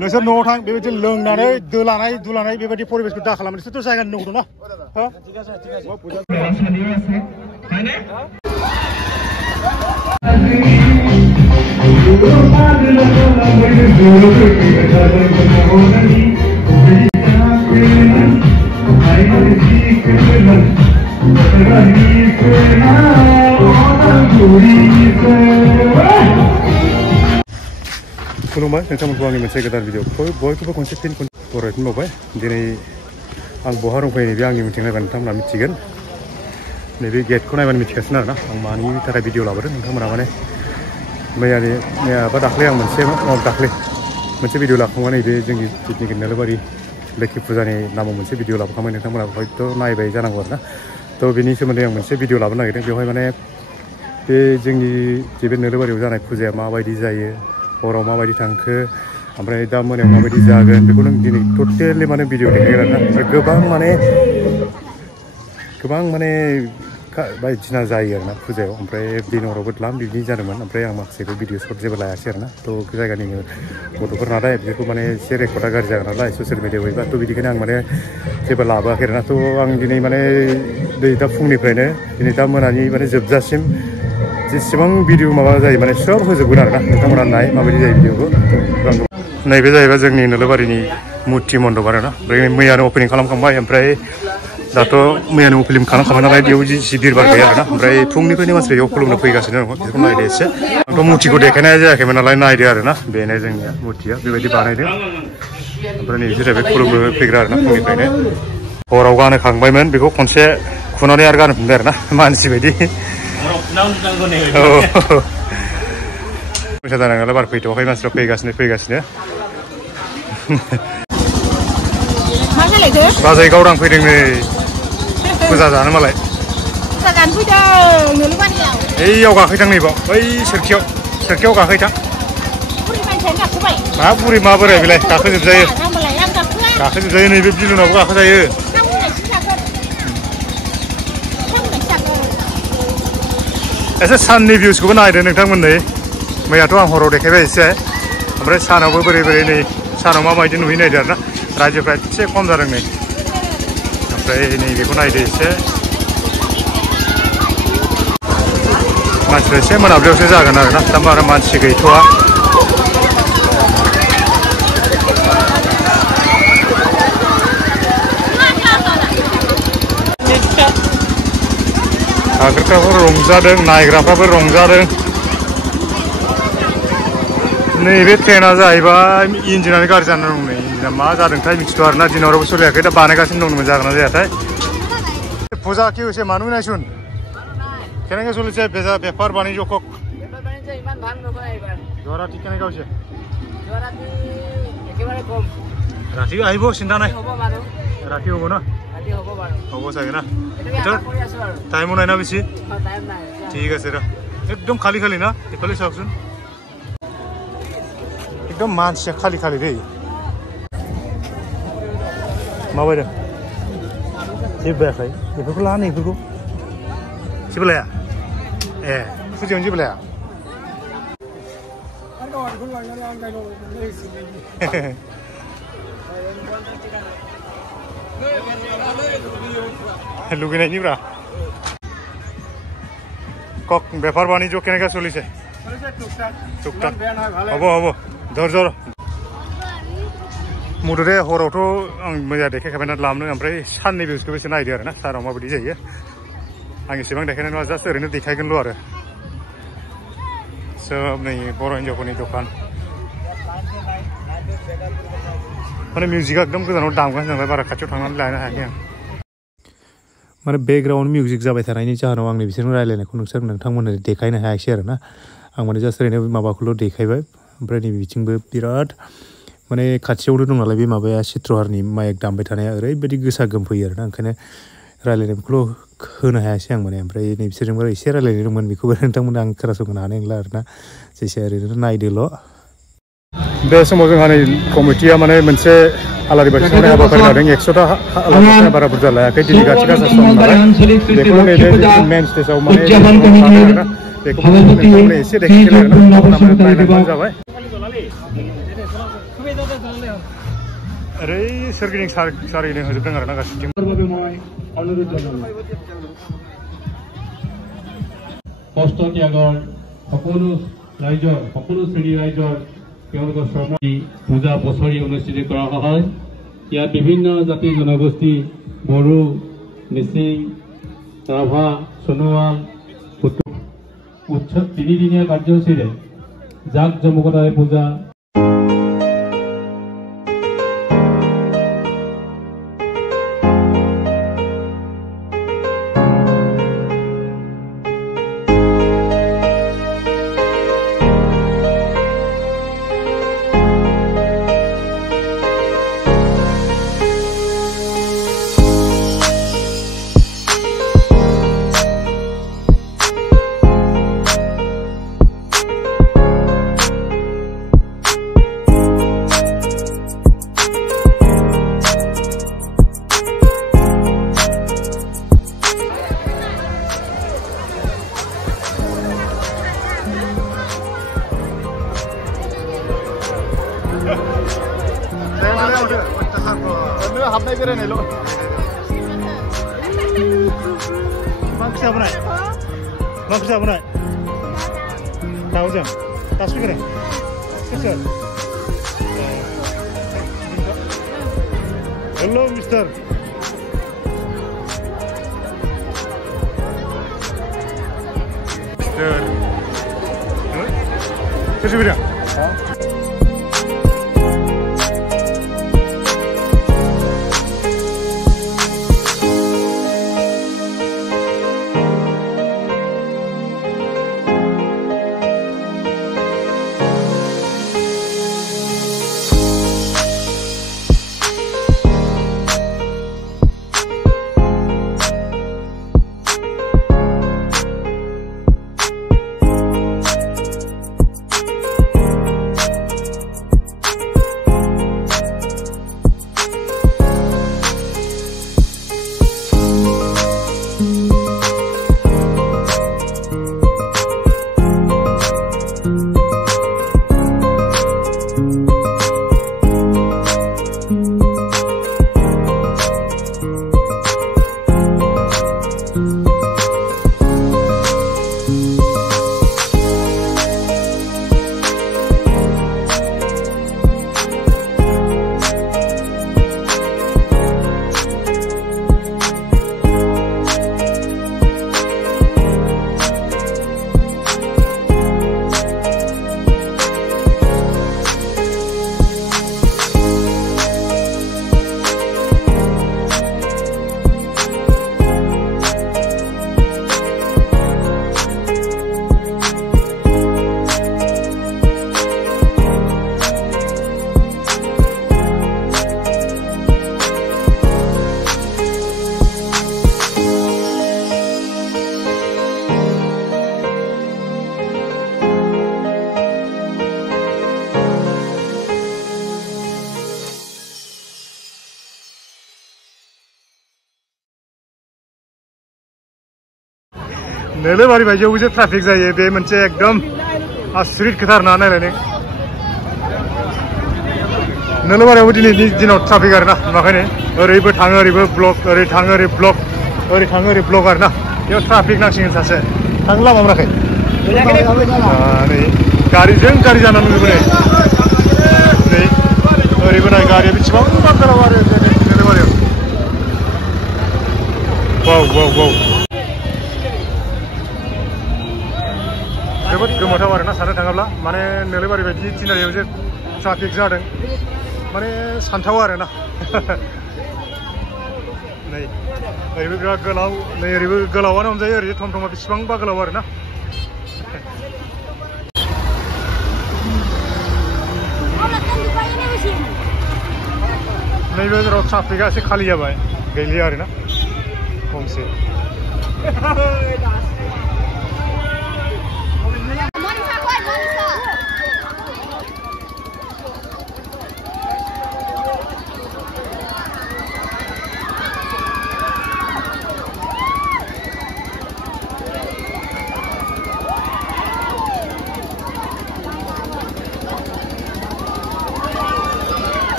नोंसोर न'आव थां बेबायदि लोंनानै दुलानाय बेबायदि परिबेसखौ दा खालाम नोंसोरथ' जायगानि नंगौ ना खुलुमबाय नोंथांमोनखौ आंनि मोनसे गोदान भिडिअ बयखौबो खनसे फिन बरायफिनबावबाय दिनै आं बहा दंफैयो नैबे आंनि मिथिं नायबा नोंथांमोना मिथिगोन नैबे गेटखौ नायबानो मिथिगासिनो आरोना आं मानि थाखाय भिडिअ लाबोदों नोंथांमोना माने मैया बा दाख्लै आं मोनसे भिडिअ लाखांबाय नैबे जोंनि जितुनिखि नोलोबारि लोखि फुजानि नामाव मोनसे भिडिअ लाबोखांबाय नोंथांमोना हयथ' नायबाय जानांगौ आरोना थ' बेनि सोमोन्दै आं मोनसे भिडिअ लाबोनो नागिरदों बेवहाय माने बे जोंनि जे बे नोलोबारियाव जानाय फुजाया माबायदि जायो हराव माबायदि थांखो ओमफ्राय दा मोनायाव माबायदि जागोन बेखौ नों दिनै टटेलि माने भिडिअ देखायगोन आरोना ओमफ्राय गोबां माने बायदिसिना जायो आरोना फुजायाव ओमफ्राय दिन हरावबो द्लाम बिदिनो जादोंमोन ओमफ्राय आं माखासेखौ भिडिअ सर्ट जेबो लायासै आरोना थ' जायगानि गथ'फोर नालाय बेखौ माने एसे रेकर्डआ गाज्रि जागोन नालाय ससियेल मिडियायाव होयोबा थ' बिदिखायनो आं माने जेबो लाबोआखै आरोना थ' आं दिनै माने दा फुंनिफ्रायनो दिनै दा मोनानि माने जोबजासिम जेसेबां भिडिअ माबा जायो माने सब होजोबगोन आरोना नोंथांमोना नाय माबायदि जायो भिडिअखौ नैबे जाहैबाय जोंनि नोलोबारिनि मुर्ति मन्दप आरोना ओमफ्राय मैयानो अपेनिं खालामखांबाय ओमफ्राय दाथ' मैयानो अपेनिं खालामखांबाय नालाय बेयाव जि बिरबार गैया आरोना ओमफ्राय फुंनिफ्रायनो मानसिफ्रा बेयाव खुलुमनो फैगासिनो दङ बेखौ नायदो एसे आंथ' मुर्तिखौ देखायनाय जायाखैमोन नालाय नायदो आरोना बेनो जोंनिया मुर्तिया बेबायदि बानायदों ओमफ्राय नैबे जाहैबाय खुलुमनो फैग्रा आरोना फुंनिफ्रायनो हराव गानहोखांबायमोन बेखौ खनसे खुनानै आरो गानहोफिनबाय आरोना मानसि बायदि फैसा जानाय नालाय बार फैथ'वाखै मानसिफ्रा फैगासिनो बाजै गावदां फैदों नै फुजा जानो मालाय ओइयाव गाखैथां नैबाव बै सोरखियाव गाखैथां मा बुरि मा बोराय बेलाय गाखोजोबजायो नैबे बिलुनावबो गाखोजायो एसे साननि भिउसखौबो नायदो नोंथांमोननै मैयाथ' आं हराव देखायबाय एसे ओमफ्राय सानावबो बोरै नै सानाव माबायदि नुहैयो नायदो आरोना रायजोफ्रा एसे खम जादों नै ओमफ्राय नैबेखौ नायदो एसे मानसिफ्रा एसे मोनाबिलियावसो जागोन आरोना दा बारा मानसि गैथ'वा थाग्राफ्राबो रंजादों नायग्राफ्राबो रंजादों नैबे ट्रेना जाहैबाय इन्जिनानो गाज्रि जानानै दं नै इन्जिना मा जादोंथाय मिथिथ'आ आरोना दिनावबो सोलियाखै दा बानायगासिनो दंमोन जागोन ना जायाथाय पूजा क्यों से मानुह नायसुन केनेके चलिছে बेफार बाणिज्य কক ইমান ভাল নহয় এইবাৰ জৰাটি কেনেকে হৈছে জৰাটি একেবাৰে কম ৰাতি আহিব চিন্তা নাই হ'ব বাৰু ৰাতি হ'ব না ৰাতি হ'ব বাৰু হ'ব চাগে না এটা কৰি আছো আৰু টাইমো নাই না বেছি টাইম নাই ঠিক আছে ৰা একদম খালি না এফালে চাওকচোন एकदम मानसिया खालि दै माबायदों जेबो बायाखै बेफोरखौ लानो बेफोरखौ जेबो लाया ए फुजायावनो जेबो लाया लुगैनायनिब्रा কক बेफार बाणिज्य केनेका चलिছে टुकटाक হ'ব धैर्य मुदुरे हरावथ' आं मैया देखायखाबाय ना लामनो ओमफ्राय साननि भिउसखौ एसे नायदो आरोना सानाव माबायदि जायो आं एसेबां देखायनाय नङा जास्ट ओरैनो देखायगोनल' आरो सोब नै बर' हिन्जावफोरनि दखान माने मिउजिकआ एकदम गोजानाव दामगासिनो दं बारा खाथियाव थांनानै लानो हायाखै आं माने बेकग्राउन्ड मिउजिक जाबाय थानायनि जाहोनाव आंनि बिसोरजों रायलायनायखौ नोंथांमोननो देखायनो हायाखिसै आरोना आं माने जास्ट ओरैनो माबाखौल' देखायबाय ओमफ्राय नै बिथिंबो बिराद माने खाथियावनो दं नालाय बे माबाया चित्रहारनि माइक दामबाय थानाया ओरैबायदि गोसा गोमफैयो आरोना ओंखायनो रायलायनायखौल' होनो हायासै आं माने ओमफ्राय नै बिसोरजोंबो एसे रायलायनाय दंमोन बेखौबो नोंथांमोना आं खोनासंनो हानाय नंला आरोना जायखिजाया ओरैनो नायदोल' बे समाव जोंहा नै कमिटिया माने मोनसे आलारि बाथि सावनाय हाबाफारि लादों 100टा आलारि बाथि बारा बुरजा लायाखै दिनै गाथि गासा सम नालाय बेखौनो नैबे मेन स्टेजाव माने बेखौ नोंथांमोननो एसे देखायलाय आरोना नायलांबानो जाबाय ओरै सोरगिदिं सारैनो होजोबदों आरोना गासिबथिं কষ্ট ত্যাগৰ সকলো ৰাইজৰ সকলো শ্ৰেণীৰ ৰাইজৰ তেওঁলোকৰ শ্ৰমী পূজা বছৰি অনুষ্ঠিত কৰা হয় ইয়াত বিভিন্ন জাতি জনগোষ্ঠী বড়ো মিচিং ৰাভা সোণোৱাল উৎসৱ তিনিদিনীয়া কাৰ্যসূচীৰে জাক জমকতাৰে পূজা हाबनाय बेरायनायल' मा ओंख्रि जाबोनाय मा ओंख्रि जाबोनाय दाउजों दासो फैगोन सोर हेल' मिस्टार सोर फैदों नोलोबारि बायदियावबो जे ट्राफिक जायो बे मोनसे एकदम आसरित खोथा आरोना नायलाय नोलोबारियावबो दिनैनि दिनाव ट्राफिक आरोना नुवाखैनो ओरैबो थाङो ओरैबो ब्लक ओरै थाङो ओरै ब्लक ओरै थाङो ओरै ब्लक आरोना बेयाव ट्राफिक नांसिगोन सासे थांनो लामा मोनाखै नै गारिजों गारि जानानै नुबोनाय नै ओरैबो नाय गारिया बेसेबांबा गोलाव आरो नोलोबारियाव वाव वाव वाव जोबोद गोमोथाव आरोना साननो थाङोब्ला माने नोलोबारि बायदि तिनालियाव जे ट्राफिक जादों माने सानथाव आरोना नै ओरैबो बिराद गोलाव नै ओरैबो गोलावानो हमजायो ओरै थमथमा बेसेबांबा गोलाव आरोना नैबे जेराव ट्राफिकआ एसे खालि जाबाय गैलिया आरोना खमसै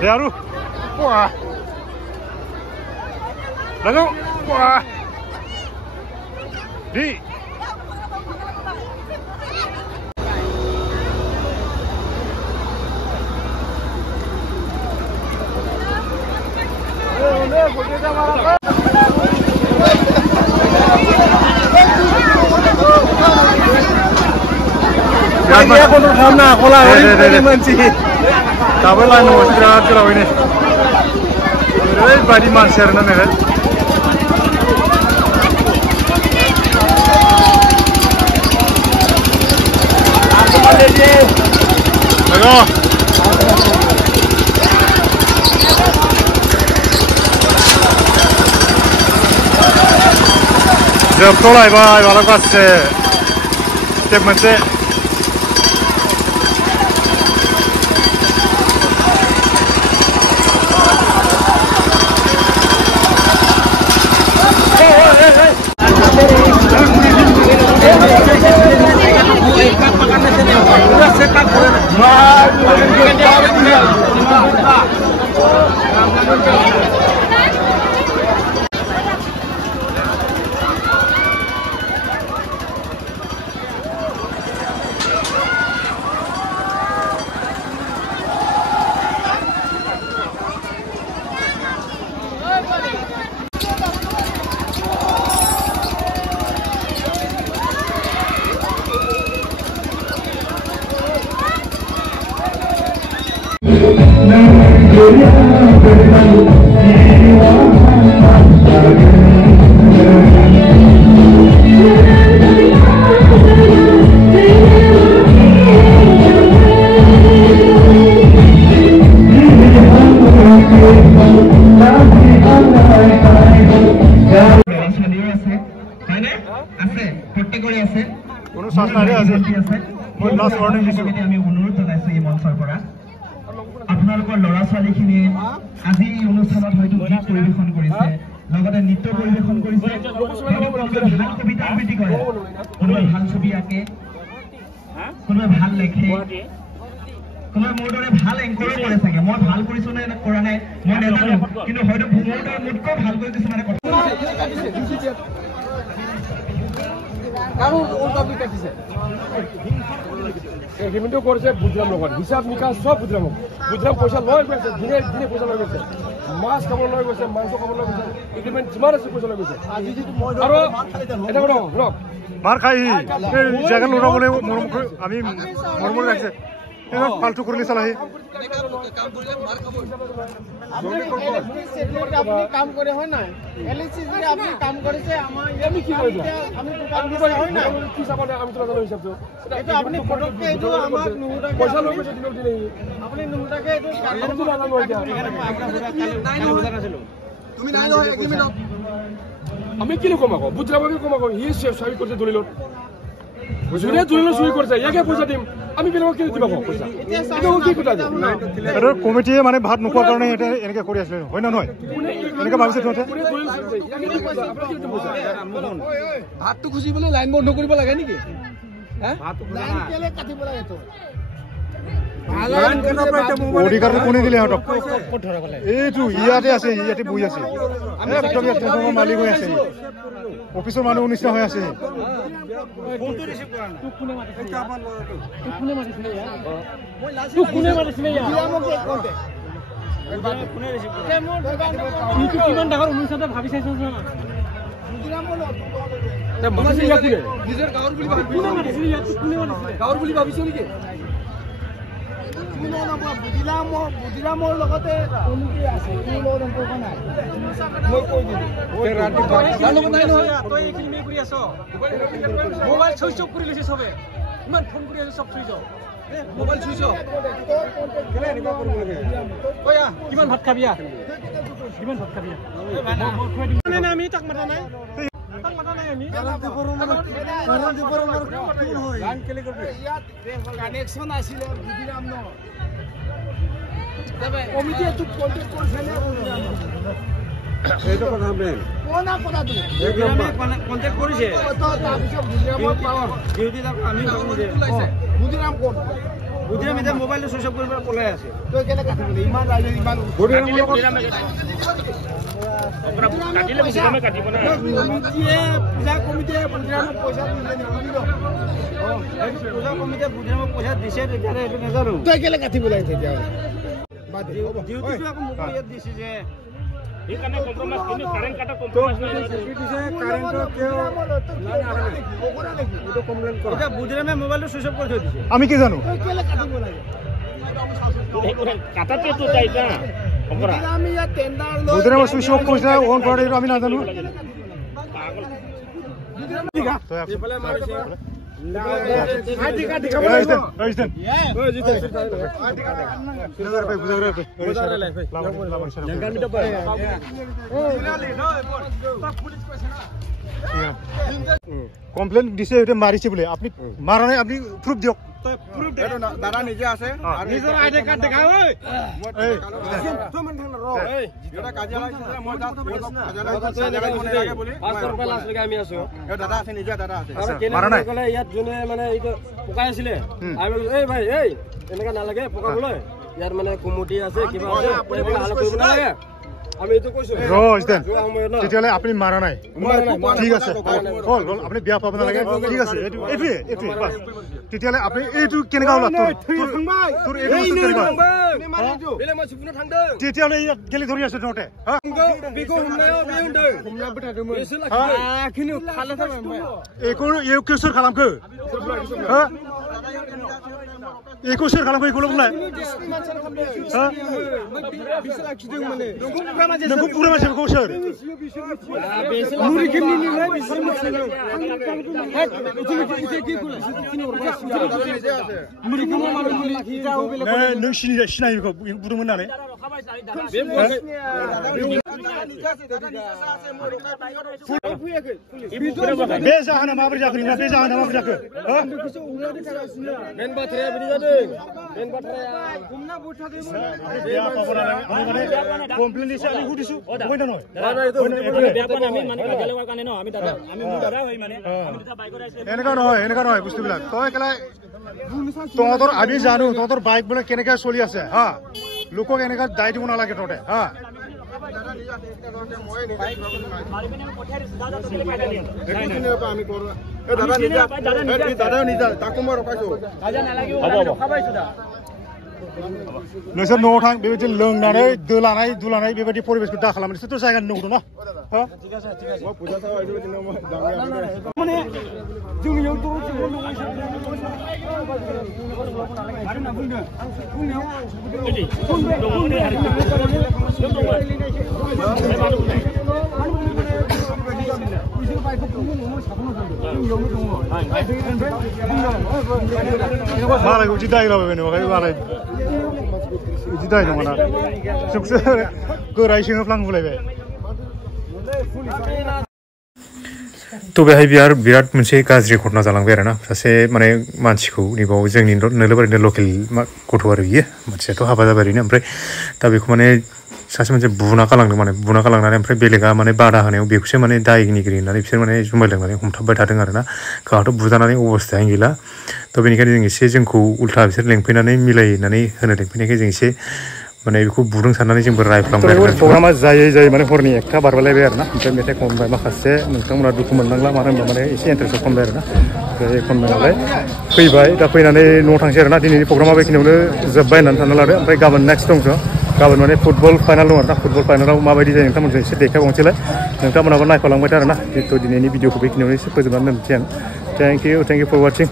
Yaru. Wah. Lalu. Wah. Di. Dia kono thamna kola ori manchi Double line was Trawin. Very body man, sir. Jab thoda hai bhai wala kasse step manche আপোনালোকৰ লৰা ছোৱালীখিনি আজি অনুষ্ঠানত হয়তো গীত পৰিবেশন কৰিছে লগতে নৃত্য পৰিবেশন কৰিছে ভাল কবিতা আবৃত্তি কৰে কোনোবাই ভাল ছবি আঁকে কোনোবাই ভাল লেখে কোনোবাই মোৰ দৰে ভাল এংকৰ কৰে চাগে মই ভাল কৰিছো নে কৰা নাই মই নাজানো কিন্তু হয়তো মোৰ দৰে মোতকৈ ভাল কৰি কিছুমানে কথা কাৰো ওলটা বি কাটিছে এগ্রিমেন্ট করেছে বুঝলাম লগত হিসাব নিকাশ সব বুঝলাম বুঝলাম পয়সা লয় গৈছে দিনে দিনে পয়সা লয় গৈছে মাছ খাব লয় গৈছে মাংস খাব লয় গৈছে এগ্রিমেন্ট যিমান আছে পয়সা লয় গৈছে আজি যদি মই আৰু এটা কথা ৰক মাৰ খাই এই জায়গা লৰাবলে মৰম আমি মৰম ৰাখিছে এবাৰ ফালতু কৰিলে চালাহি কাম কৰিলে মাৰ খাব আপনি কাম করে হয় না এলএসসি যে আপনি কাম করেছে আমার আমি কি কইছো আমি কাম করে হয় না কি সাবানে আমি তোলা জানো হিসাব তো এটা আপনি ফটোকে এটো আমাক নুহুটাকে পয়সা লই গৈছে দিনৰ দিনে আপনি নুহুটাকে এটো কাম তো জানো এটা আমরা কাছে তুমি নাই হয় এগ্রিমেন্ট আমি কি কম আকৌ বুঝলাম আমি কম আকৌ হি সহায় করতে দলিলত বুঝলে দলিলত সহায় করছে একে পয়সা দিম আমি বেলেগক কি দিব পয়সা এটা কি কথা আৰু কমিটিয়ে মানে ভাত নোখোৱাৰ কাৰণে এটা এনেকে কৰি আছিল হয় না নহয় এনেকে ভাবিছে তোতে ভাতটো খুজিবলৈ লাইন বন্ধ কৰিব লাগে নেকি হ্যাঁ লাইন কেলে কাটিব লাগে তো অধিকাৰ কোনে দিলে হতক এইটো ইয়াতে আছে ইয়াতে বহি আছে একদম ইয়াতে মালিক হৈ আছে অফিসৰ মানুহ নিচিনা হৈ আছে ফোনটো ৰিসিভ কৰা না কোনে মাতিছে কোনে মাতিছে মই লাষ্ট কোনে মাতিছে দিয়া মোক এক কন্টে কোনে ৰিসিভ কৰা মোৰ দোকান ইটো কিমান ডাঙৰ অনুষ্ঠানতে ভাবি চাইছো না বুজিলাম বলো তে মাতিছে ইয়াতে নিজৰ গাঁৱৰ বুলি ভাবি কোনে মাতিছে ইয়াতে কোনে মাতিছে গাঁৱৰ বুলি ভাবিছো নেকি কোনে না বুজিলামৰ লগতে কমিটি আছে কি লগত সম্পৰ্ক নাই মই কৈ দিম ওই ৰাতি তাৰ লগত নাই নহয় তই এইখিনি মে কৰি আছ মোবাইল সুইচ অফ কৰি লৈছে সবে ইমান ফোন কৰি আছে সব switch off mobile switch off কেনে এনেকুৱা কৰিব লাগে কয়া কিমান ভাত খাবিয়া কিমান ভাত খাবিয়া মানে আমি তাক মাতা নাই আমি গান কেলে কৰিব ইয়াত কানেকশন আছিল বুজিলাম ন তবে কমিটি এটো কন্টাক্ট কৰিছে নে এইটো কথা বেন কোনা কথা তুমি আমি কন্টাক্ট কৰিছে তো তাৰ পিছত বুজিলাম পাৱাৰ ডিউটি তাক আমি বুজিলাম কোন বুদ্ধিৰাম এতিয়া মোবাইলটো চুইচ অফ কৰিব পলাই আছে তই কেলে কাটি দিলি ইমান ৰাইজে ইমান বুদ্ধিৰামৰ লগত কাটিলে বুদ্ধিৰামে কাটিব না কমিটিয়ে পূজা কমিটিয়ে বুদ্ধিৰামক পইচা দিলে নিদিব পূজা কমিটিয়ে বুদ্ধিৰামক পইচা দিছে তেতিয়ালে এইটো নাজানো তই কেলে কাটিব লাগে তেতিয়া বাদ দে ডিউটিটো আকৌ মোক ইয়াত দিছে যে এই কাৰণে কম্প্ৰমাইজ কিন্তু কাৰেন্ট কাটা কম্প্ৰমাইজ নাই দিছে কাৰেন্টৰ কেও এইটো কমপ্লেইন কৰ এটা বুদ্ধিৰামে মোবাইলটো সুইচ অফ কৰি থৈ দিছে আমি কি জানো কেলে কাটিব লাগে কাটাতে তো যাইতা অপৰা আমি ইয়া টেন্ডাৰ লৈ বুদ্ধিৰামে সুইচ অফ কৰিছে অন কৰে আমি নাজানো এইফালে মাৰিছে কমপ্লেইন দিছে মাৰিছে বোলে আপুনি মাৰা নাই আপুনি প্ৰুফ দিয়ক দাদা নিজে আছে নিজৰ আইডি কাৰ্ড দেখা ঐ আমি আছো দাদা আছে নিজে দাদা আছে ইয়াত যোনে মানে এইটো পকাই আছিলে এই ভাই এই এনেকা নালাগে পকাবলৈ ইয়াত মানে কুমুটি আছে কিবা আছে হাল কৰিব নালাগে আমি এইটো কৈছো তেতিয়াহ'লে আপুনি মাৰা নাই ঠিক আছে হ'ল হ'ল আপুনি বেয়া পাব নালাগে ঠিক আছে এইটোৱে তেতিয়াহ'লে আপুনি এইটো কেনেকুৱা ওলা তোৰ তেতিয়াহ'লে ইয়াত গেলি ধৰি আছে তহঁতে কেছৰ খালামখো सोर खालामखो इखौल' बुंलाय नोंखौ पुरा मानसिखौ सोर नों सिनायो बेखौ बुदोंमोन होननानै बे जाहोना माबोरै जाखो नोंना बे जाहोना माबोरै जाखो मेन बाथ्राया बिदि जादों मेन बाथ्राया गुमना बुथा कमप्लेन दिसे आमी हुदिसु कइदा नय बेयापन आमी माने गालेवार काने न आमी दादा आमी मु दादा होय माने आमी दुटा बाइकर आइसे এনেকা নহয় বস্তুবিলাক তই কেলাই তোৰ আমি জানো তোৰ বাইক বলে কেনেকা চলি আছে হা লোকক এনেকা দাই দিব নালাগে তোতে হা नोंसोर न'आव थां बेबायदि लोंनानै दुलानाय बेबायदि परिबेसखौ दा खालामो नोंसोरथ' जायगानि नंगौ ना मालायखौ बिदि दायलाबायबाय नोङो मालाय बिदि दाय दङ ना जोंसो गोरायै सोंफ्लांबोलायबाय तो बेहाय बिराद मोनसे गाज्रि घटना जालांबाय आरोना सासे माने मानसिखौ नैबाव जोंनि नोलोबारिनि लकेल गथ' आरो बियो मानसियाथ' हाबा जाबाय ओरैनो ओमफ्राय दा बेखौ माने सासे मोनसे बुना गालांनानै ओमफ्राय बेलेगा माने बादा होनायाव बेखौसो माने दायनिगिरि होननानै बिसोर माने जुमाय लोंनानै हमथाबबाय थादों आरोना गावहाथ' बुजानानै अबस्थायानो गैला थ' बेनिखायनो जों एसे जोंखौ उल्था बिसोर लेंफैनानै मिलायनानै होनो लेंफैनायखाय जों एसे माने बेखौ बुदों साननानै जोंबो रायफ्लांबाय प्रग्रामा जायै माने हरनि 1टा बारबायलायबाय आरोना ओमफ्राय मेथाइ खनबाय माखासे नोंथांमोना दुखु मोननांला मानो होनबा माने एसे इन्टारेस्ट खनबाय आरोना ओमफ्राय खनबाय नालाय फैबाय दा फैनानै न'आव थांसै आरोना दिनैनि प्रग्रामा बेखिनियावनो जोब्बाय होननानै सानना लादो ओमफ्राय गाबोन नेक्स्ट दंस' गाबोन माने फुटबल फाइनाल दं आरोना फुटबल फाइनालाव माबायदि जायो नोंथांमोनजों एसे देखायबावनोसैलाय नोंथांमोनाबो नायफालांबाय था आरोना जितु दिनैनि भिडिअखौ बेखिनियावनो एसे फोजोबनानै दोनसै आं थेंक इउ फर वाचिं